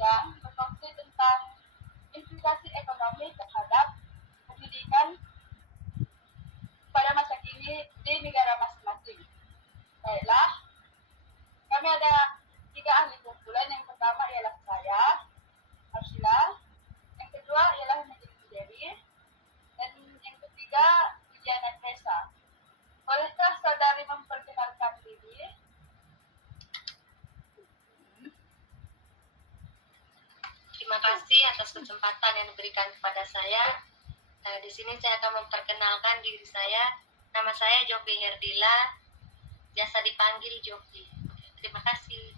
panjang berfungsi tentang implikasi ekonomi terhadap pendidikan pada masa kini di negara masing-masing. Baiklah, kami ada 3 ahli kumpulan. Yang pertama ialah saya, Arshila. Yang kedua ialah Najib Suderi. Dan yang ketiga, Widiana Tresa. Bolehkah saudari memperkenalkan diri? Terima kasih atas kesempatan yang diberikan kepada saya. Di sini saya akan memperkenalkan diri saya. Nama saya Jovi Herdila, biasa dipanggil Jovi. Terima kasih.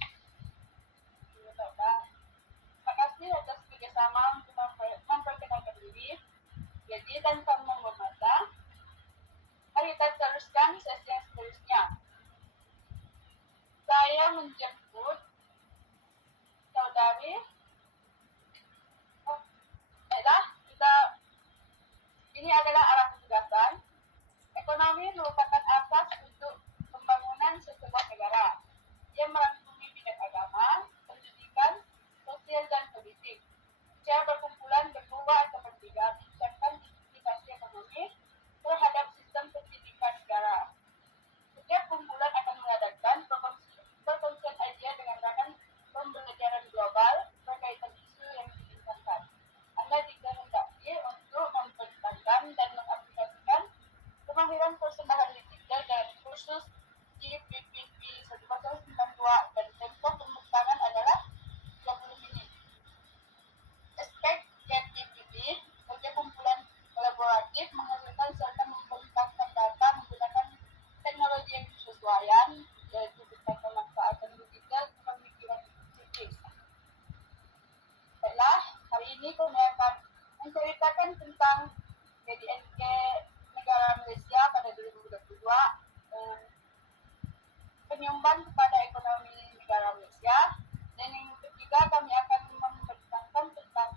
Terima kasih atas kerjasama untuk memperkenalkan diri. Jadi tanpa membuang masa, mari kita teruskan sesi yang seterusnya. Saya menjemput saudari. Ini adalah arah penugasan. Ekonomi merupakan asas untuk pembangunan sebuah negara. Ia merangkumi bidang agama, pendidikan, sosial, dan politik. Secara berkumpulan berdua atau bertiga bicarakan implikasi ekonomi terhadap sistem pendidikan negara. Setiap kumpulan akan mengadakan perkongsian idea dengan rakan pembelajaran global berkaitan isu yang dibincangkan. Anda dikehendaki untuk mempertimbangkan dan mengaplikasikan kemahiran persembahan digital dan kursus GPPP 1092 dan tempo pembekalan adalah 30 menit. Aspek GPPP sebagai kumpulan kolaboratif menghasilkan serta membentangkan data menggunakan teknologi yang disesuaikan, yaitu tentang pemanfaatan digital pemikiran kritis. Baiklah, hari ini kami akan menceritakan tentang GDNK negara Malaysia pada 2022, penyumbang kepada ekonomi negara Malaysia. Dan yang ketiga, kami akan memperbincangkan tentang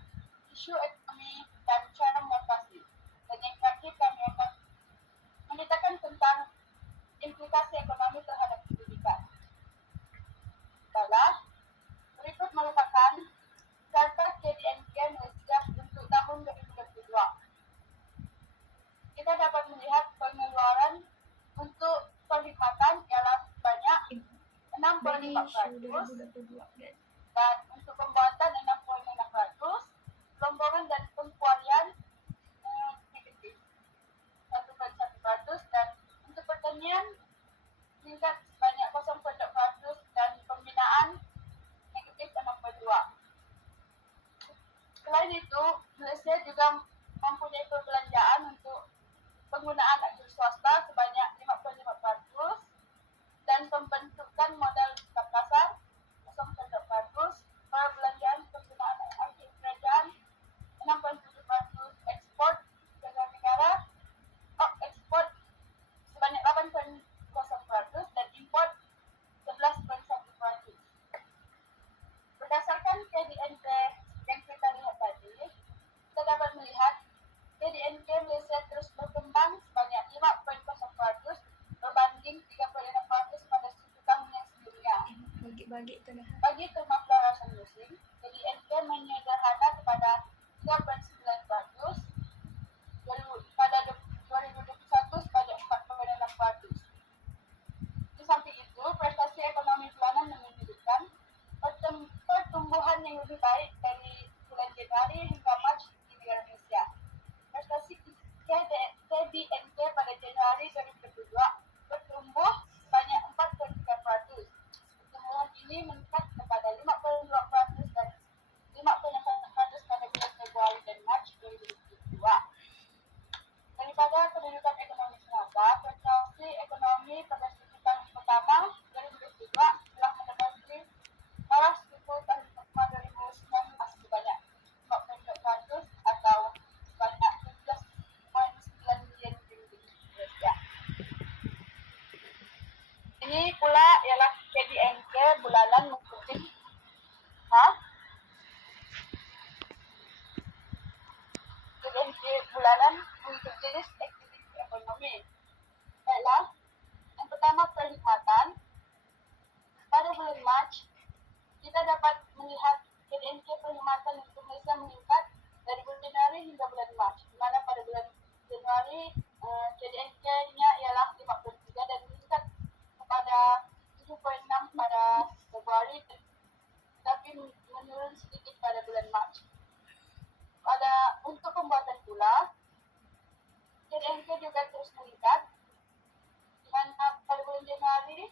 isu ekonomi dan cara mengatasi. Dan yang terakhir, kami akan menceritakan tentang implikasi ekonomi terhadap pendidikan. Baiklah, berikut merupakan data GDNK Malaysia untuk tahun 2022. Kita dapat melihat pengeluaran untuk perkhidmatan ialah sebanyak 65% dan untuk pembuatan 66%, rombongan dan pengkuarian negatif 1,1%, dan untuk pertanian tingkat sebanyak 0,4% dan pembinaan negatif 6,2%. Selain itu, Malaysia juga mempunyai perbelanjaan untuk penggunaan aktif swasta sebanyak 55% dan pembentukan modal tetap kasar 0,1%, perbelanjaan penggunaan aktif kerajaan 6,7%, ekspor ke negara ekspor sebanyak 8,0% dan import 11,1%. Berdasarkan KDNK yang kita lihat tadi, kita dapat melihat KDNK Malaysia terus berkembang sebanyak 5,0% berbanding 3,6% pada tahun yang sebelumnya. Bagi terma pelarasan musim, KDNK menyederhana kepada 3,9%, pada 2021 sebanyak 4,6%. Di samping itu, prestasi ekonomi bulanan menunjukkan pertumbuhan yang lebih baik dari bulan Januari hingga Mac di negara Malaysia. Prestasi KDNK pada Januari 2022 bertumbuh sebanyak 4,3%. Pertumbuhan ini meningkat kepada 5,2% dan 5,1% pada bulan Februari dan Mac 2022. Daripada kedudukan ekonomi semasa, prestasi ekonomi pada tahun pertama 2022 telah mendapati bawah suku tahun pertama 2019 sebanyak 4,2% atau sebanyak 17,9 miliar ringgit Malaysia. perkhidmatan untuk Malaysia meningkat dari bulan Januari hingga bulan Mac, di mana pada bulan Januari KDNK-nya ialah 53 dan meningkat kepada 7.6 pada Februari, tapi menurun sedikit pada bulan Mac. Untuk pembuatan pula, KDNK juga terus meningkat, di mana pada bulan Januari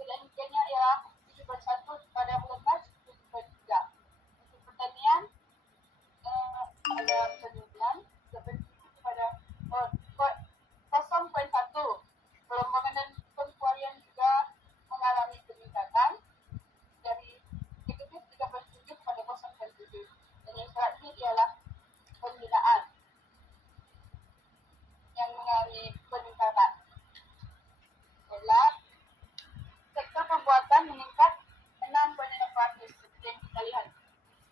KDNK-nya ialah 7.1, pada bulan Mac 7.3. Untuk pertanian ada penurunan seperti pada 0.1. Perombakan dan pengkuarian juga mengalami peningkatan dari negatif 3.7 pada 0.7. Dan yang terakhir ialah pembinaan yang mengalami peningkatan. Adalah sektor pembuatan meningkat 6.6% seperti yang kita lihat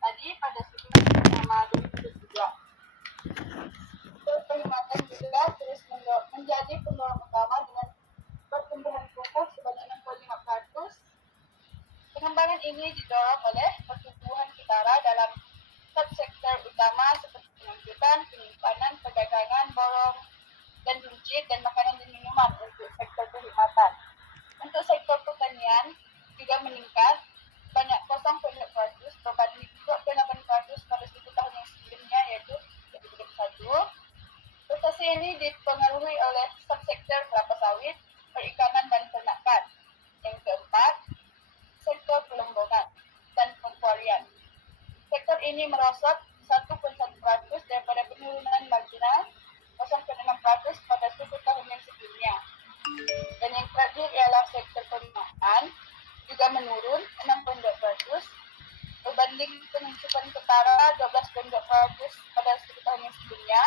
tadi pada segmen pertama 2022. Perkhidmatan juga terus menjadi pendorong utama dengan pertumbuhan pokok sebanyak 6.5%. Pengembangan ini didorong oleh pertumbuhan ketara dalam subsektor utama seperti pengangkutan, penyimpanan, perdagangan, borong dan runcit, dan makanan dan minuman untuk sektor perkhidmatan. Untuk sektor pertanian juga meningkat banyak 0.2% berbanding 2.8% pada 1 tahun yang sebelumnya, yaitu 2021. Prestasi ini dipengaruhi oleh subsektor kelapa sawit, perikanan dan ternakan. Yang keempat, sektor pelombongan dan pengkuarian. Sektor ini merosot 1.1% daripada penurunan marginal 0.6% pada 1 tahun yang sebelumnya. Dan yang terakhir ialah sektor penerimaan juga menurun 6.2% berbanding penyusupan ketara 12.2% pada 1 tahun yang sebelumnya.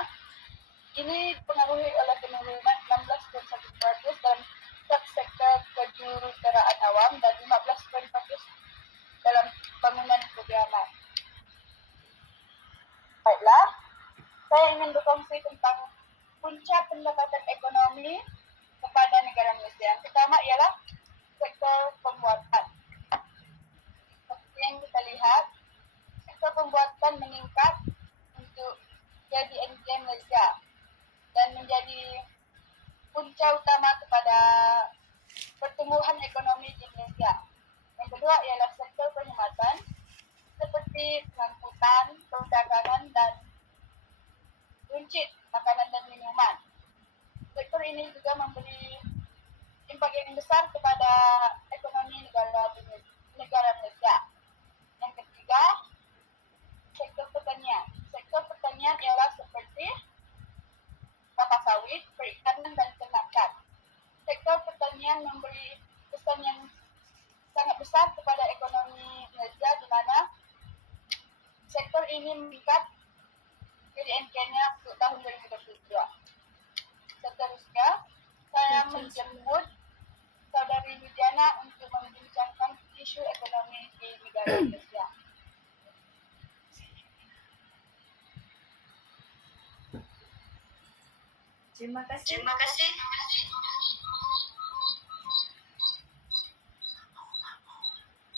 Ini dipengaruhi oleh penurunan 16.1% dalam subsektor kejuruteraan awam dan 15.4% dalam bangunan kediaman. Baiklah, saya ingin berkongsi tentang punca pendapatan ekonomi kepada negara Malaysia. Yang pertama ialah sektor pembuatan. Seperti yang kita lihat, sektor pembuatan meningkat untuk KDNK Malaysia dan menjadi punca utama kepada pertumbuhan ekonomi di Malaysia. Yang kedua ialah sektor perkhidmatan seperti pengangkutan, perdagangan dan runcit, makanan dan minuman. Sektor ini juga memberi impak yang besar kepada ekonomi negara Malaysia. Yang ketiga, sektor pertanian. Sektor pertanian ialah seperti kelapa sawit, perikanan dan ternakan. Sektor pertanian memberi kesan yang sangat besar kepada ekonomi Malaysia, di mana sektor ini meningkat KDNK-nya untuk tahun 2022. Seterusnya, saya menjemput Saudari Lidiana untuk membincangkan isu ekonomi di negara Malaysia. Terima kasih. Terima kasih.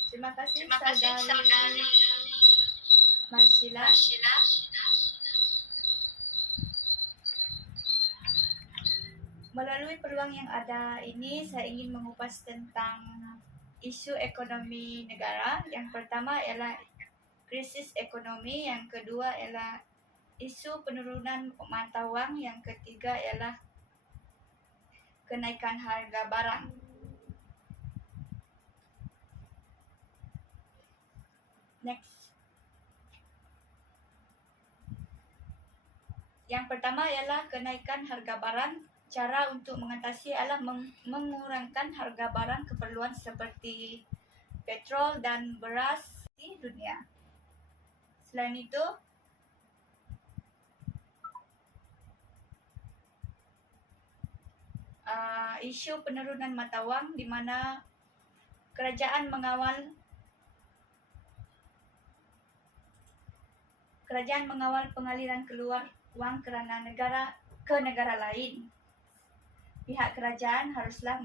Terima kasih, Terima kasih, Saudari Marsila. Melalui peluang yang ada ini, saya ingin mengupas tentang isu ekonomi negara. Yang pertama ialah krisis ekonomi, yang kedua ialah isu penurunan mata wang, yang ketiga ialah kenaikan harga barang. Next. Yang pertama ialah kenaikan harga barang. Cara untuk mengatasi adalah mengurangkan harga barang keperluan seperti petrol dan beras di dunia. Selain itu, isu penurunan mata wang, di mana kerajaan mengawal pengaliran keluar wang kerana ke negara lain. Pihak kerajaan haruslah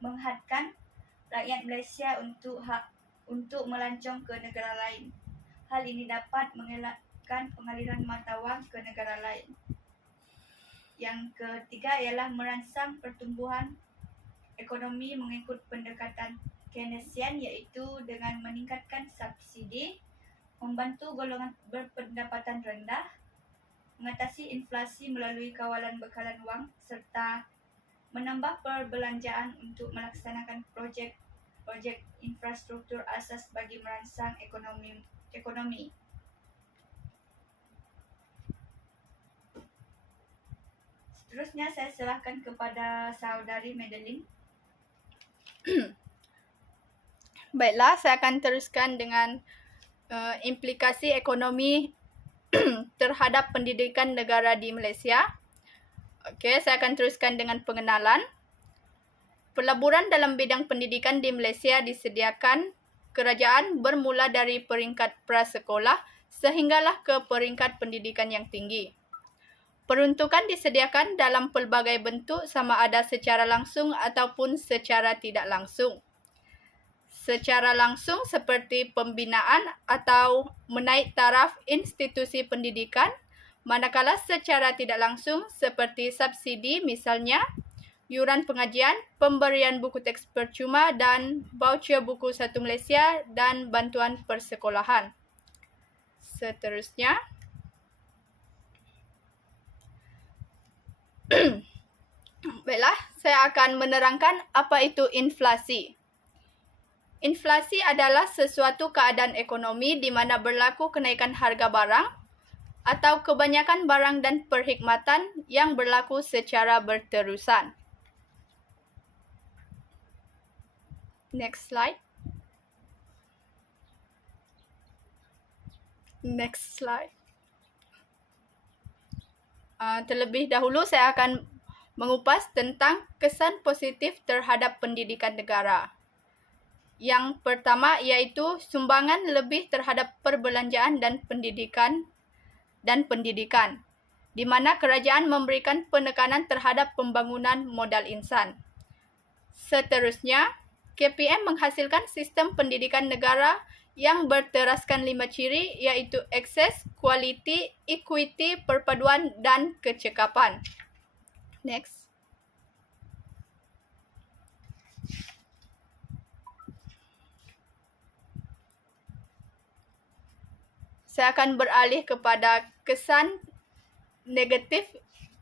menghadkan rakyat Malaysia untuk melancong ke negara lain. Hal ini dapat mengelakkan pengaliran mata wang ke negara lain. Yang ketiga ialah merangsang pertumbuhan ekonomi mengikut pendekatan Keynesian, iaitu dengan meningkatkan subsidi, membantu golongan berpendapatan rendah, mengatasi inflasi melalui kawalan bekalan wang, serta menambah perbelanjaan untuk melaksanakan projek infrastruktur asas bagi merangsang ekonomi. Seterusnya saya serahkan kepada saudari Madeline. Baiklah, saya akan teruskan dengan implikasi ekonomi terhadap pendidikan negara di Malaysia. Okey, saya akan teruskan dengan pengenalan. Pelaburan dalam bidang pendidikan di Malaysia disediakan kerajaan bermula dari peringkat prasekolah sehinggalah ke peringkat pendidikan yang tinggi. Peruntukan disediakan dalam pelbagai bentuk sama ada secara langsung ataupun secara tidak langsung. Secara langsung seperti pembinaan atau menaik taraf institusi pendidikan, manakala secara tidak langsung seperti subsidi misalnya, yuran pengajian, pemberian buku teks percuma dan voucher buku Satu Malaysia dan bantuan persekolahan. Seterusnya, baiklah, saya akan menerangkan apa itu inflasi. Inflasi adalah sesuatu keadaan ekonomi di mana berlaku kenaikan harga barang atau kebanyakan barang dan perkhidmatan yang berlaku secara berterusan. Next slide. Next slide. Terlebih dahulu saya akan mengupas tentang kesan positif terhadap pendidikan negara. Yang pertama iaitu sumbangan lebih terhadap perbelanjaan dan pendidikan, di mana kerajaan memberikan penekanan terhadap pembangunan modal insan. Seterusnya, KPM menghasilkan sistem pendidikan negara yang berteraskan 5 ciri iaitu akses, kualiti, equity, perpaduan dan kecekapan. Next. Saya akan beralih kepada kesan negatif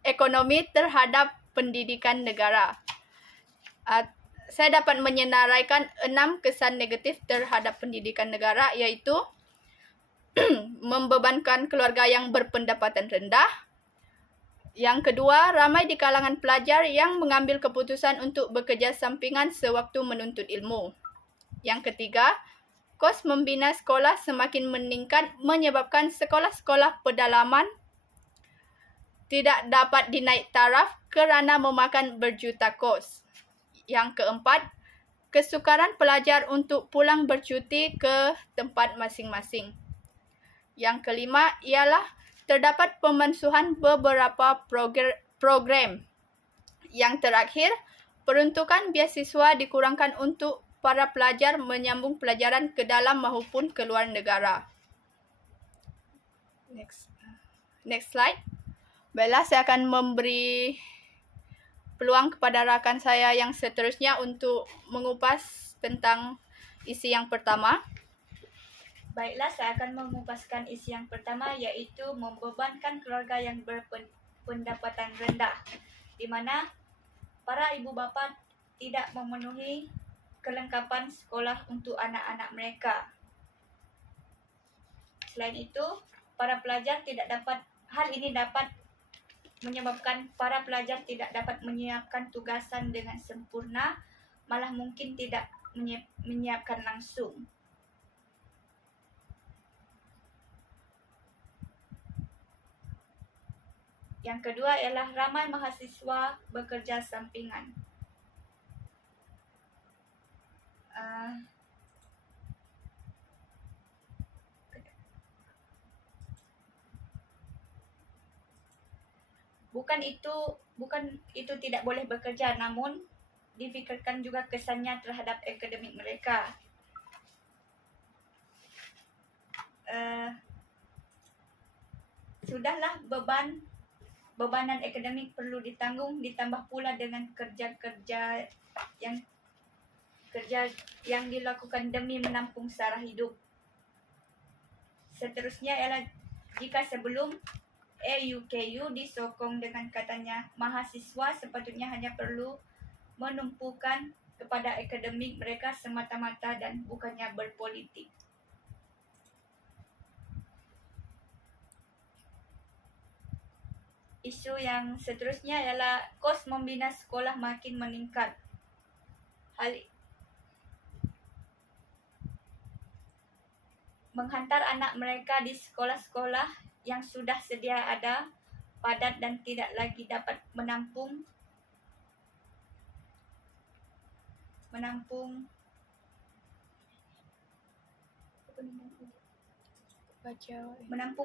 ekonomi terhadap pendidikan negara. Saya dapat menyenaraikan 6 kesan negatif terhadap pendidikan negara iaitu membebankan keluarga yang berpendapatan rendah. Yang kedua, ramai di kalangan pelajar yang mengambil keputusan untuk bekerja sampingan sewaktu menuntut ilmu. Yang ketiga, kos membina sekolah semakin meningkat menyebabkan sekolah-sekolah pedalaman tidak dapat dinaik taraf kerana memakan berjuta kos. Yang keempat, kesukaran pelajar untuk pulang bercuti ke tempat masing-masing. Yang kelima ialah terdapat pemansuhan beberapa program. Yang terakhir, peruntukan beasiswa dikurangkan untuk para pelajar menyambung pelajaran ke dalam maupun ke luar negara. Next slide. Baiklah, saya akan memberi peluang kepada rakan saya yang seterusnya untuk mengupas tentang isi yang pertama. Baiklah, saya akan mengupaskan isi yang pertama iaitu membebankan keluarga yang berpendapatan rendah, di mana para ibu bapa tidak memenuhi kelengkapan sekolah untuk anak-anak mereka. Selain itu, hal ini dapat menyebabkan para pelajar tidak dapat menyiapkan tugasan dengan sempurna, malah mungkin tidak menyiapkan langsung. Yang kedua ialah ramai mahasiswa bekerja sampingan. Bukan itu tidak boleh bekerja, namun difikirkan juga kesannya terhadap akademik mereka. sudahlah bebanan akademik perlu ditanggung, ditambah pula dengan kerja yang dilakukan demi menampung sara hidup. Seterusnya ialah jika sebelum AUKU disokong dengan katanya, mahasiswa sepatutnya hanya perlu menumpukan kepada akademik mereka semata-mata dan bukannya berpolitik. Isu yang seterusnya ialah kos membina sekolah makin meningkat. Menghantar anak mereka di sekolah-sekolah yang sudah sedia ada, padat dan tidak lagi dapat menampung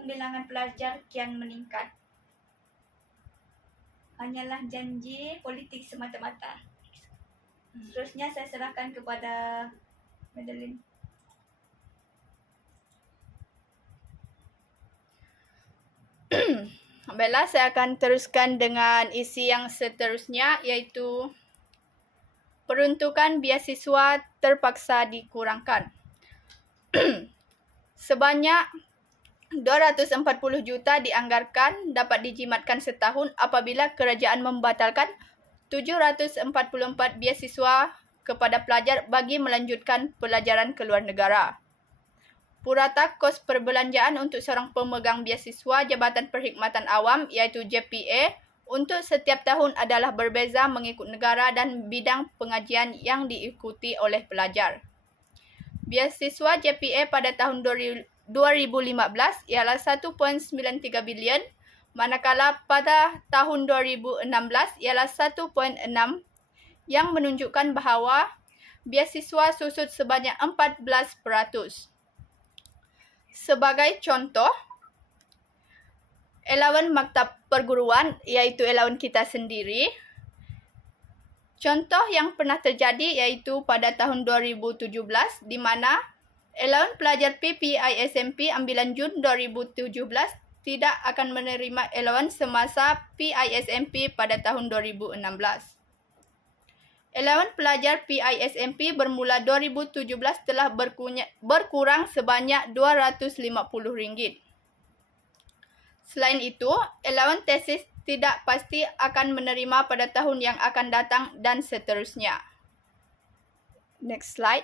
bilangan pelajar kian meningkat. Hanyalah janji politik semata-mata. Seterusnya saya serahkan kepada Madeline. Baiklah, saya akan teruskan dengan isi yang seterusnya, iaitu peruntukan beasiswa terpaksa dikurangkan. Sebanyak 240 juta dianggarkan dapat dijimatkan setahun apabila kerajaan membatalkan 744 beasiswa kepada pelajar bagi melanjutkan pelajaran ke luar negara. Purata kos perbelanjaan untuk seorang pemegang beasiswa Jabatan Perkhidmatan Awam iaitu JPA untuk setiap tahun adalah berbeza mengikut negara dan bidang pengajian yang diikuti oleh pelajar. Beasiswa JPA pada tahun 2015 ialah 1.93 bilion, manakala pada tahun 2016 ialah 1.6, yang menunjukkan bahawa beasiswa susut sebanyak 14%. Sebagai contoh, allowance maktab perguruan iaitu allowance kita sendiri. Contoh yang pernah terjadi iaitu pada tahun 2017 di mana allowance pelajar PPISMP ambilan Jun 2017 tidak akan menerima allowance semasa PISMP pada tahun 2016. Allowance pelajar PISMP bermula 2017 telah berkurang sebanyak RM250. Selain itu, allowance tesis tidak pasti akan menerima pada tahun yang akan datang dan seterusnya. Next slide.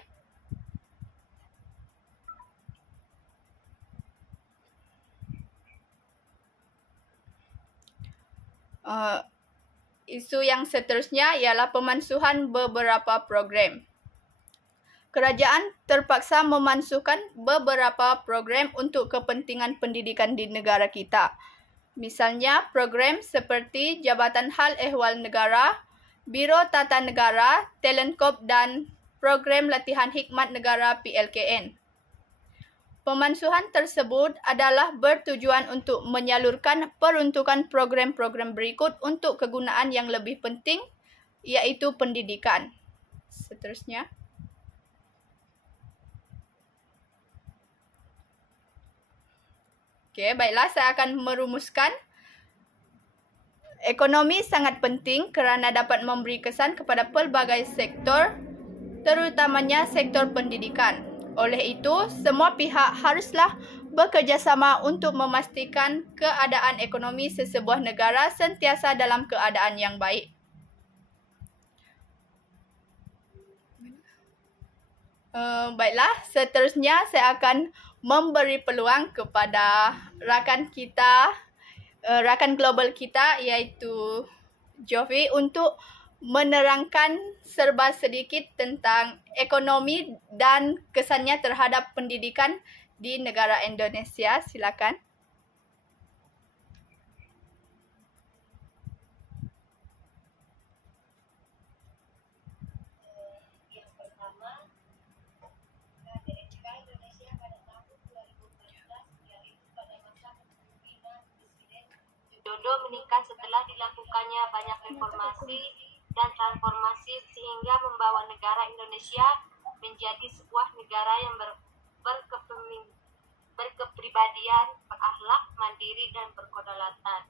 Isu yang seterusnya ialah pemansuhan beberapa program. Kerajaan terpaksa memansuhkan beberapa program untuk kepentingan pendidikan di negara kita. Misalnya program seperti Jabatan Hal Ehwal Negara, Biro Tata Negara, Talent-Corp dan program latihan hikmat negara PLKN. Pemansuhan tersebut adalah bertujuan untuk menyalurkan peruntukan program-program berikut untuk kegunaan yang lebih penting, iaitu pendidikan. Seterusnya. Okey, baiklah, saya akan merumuskan. Ekonomi sangat penting kerana dapat memberi kesan kepada pelbagai sektor, terutamanya sektor pendidikan. Oleh itu, semua pihak haruslah bekerjasama untuk memastikan keadaan ekonomi sesebuah negara sentiasa dalam keadaan yang baik. Baiklah, seterusnya saya akan memberi peluang kepada rakan kita, rakan global kita iaitu Jovi untuk menerangkan serba sedikit tentang ekonomi dan kesannya terhadap pendidikan di negara Indonesia. Silakan. Yang pertama, KDNK Indonesia pada tahun 2014 yaitu pada masa kepemimpinan Presiden Widodo meningkat setelah dilakukannya banyak reformasi dan transformasi sehingga membawa negara Indonesia menjadi sebuah negara yang berkepribadian, berakhlak, mandiri, mandiri dan berkedaulatan.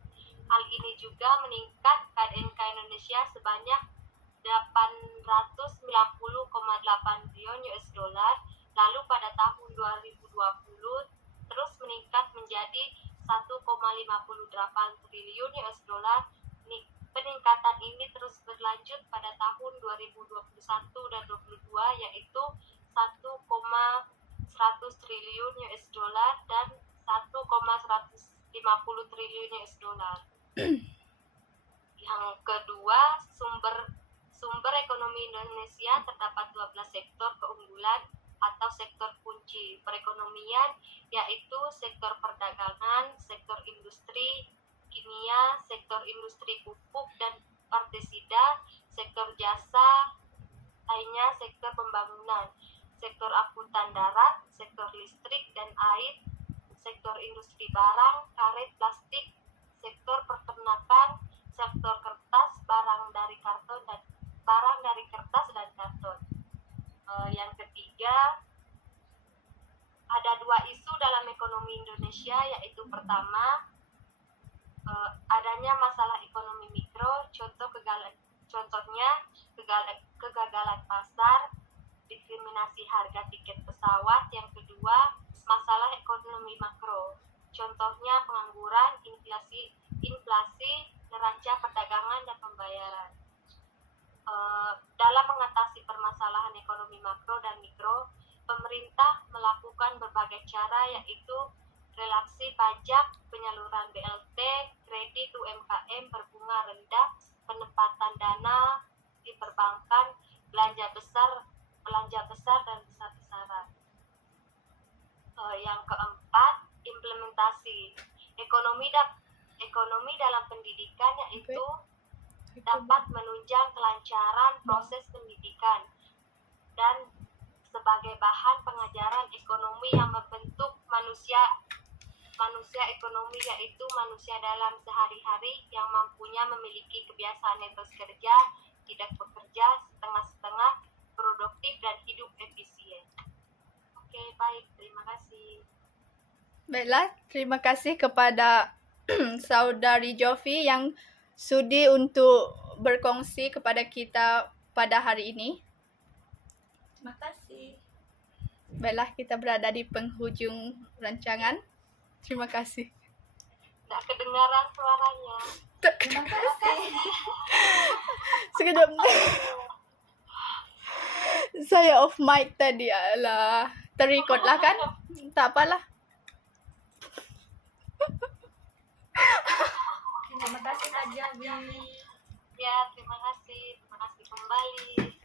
Hal ini juga meningkat KDNK Indonesia sebanyak 890,8 triliun US dollar, lalu pada tahun 2020 terus meningkat menjadi 1,58 triliun US dollar. Peningkatan ini terus berlanjut pada tahun 2021 dan 2022, yaitu 1,100 triliun US dollar dan 1,150 triliun US dollar. Yang kedua, sumber ekonomi Indonesia terdapat 12 sektor keunggulan atau sektor kunci perekonomian, yaitu sektor perdagangan, sektor industri kimia, sektor industri pupuk dan pestisida, sektor jasa, lainnya sektor pembangunan, sektor angkutan darat, sektor listrik dan air, sektor industri barang, karet, plastik, sektor peternakan, sektor kertas, barang dari kertas dan karton. Yang ketiga, ada dua isu dalam ekonomi Indonesia, yaitu pertama, adanya masalah ekonomi mikro, contohnya kegagalan pasar, diskriminasi harga tiket pesawat. Yang kedua, masalah ekonomi makro, contohnya pengangguran, inflasi, neraca perdagangan dan pembayaran. Dalam mengatasi permasalahan ekonomi makro dan mikro, pemerintah melakukan berbagai cara, yaitu relaksi pajak, penyaluran BLT, kredit UMKM berbunga rendah, penempatan dana di perbankan, belanja besar dan besar-besaran. Yang keempat, implementasi ekonomi dalam pendidikan, yaitu dapat menunjang kelancaran proses pendidikan dan sebagai bahan pengajaran ekonomi yang membentuk manusia ekonomi, yaitu manusia dalam sehari-hari yang mampunya memiliki kebiasaan etos kerja, tidak bekerja setengah-setengah, produktif dan hidup efisien. Oke, baik, terima kasih. Baiklah, terima kasih kepada Saudari Jovi yang sudi untuk berkongsi kepada kita pada hari ini. Terima kasih. Baiklah, kita berada di penghujung rancangan. Terima kasih. Tidak kedengaran suaranya. Terima kasih. Sekejap. Saya off mic tadi. Alah, terrecord lah kan? Tak apalah. Terima kasih Kak Javi. Ya, terima kasih kembali.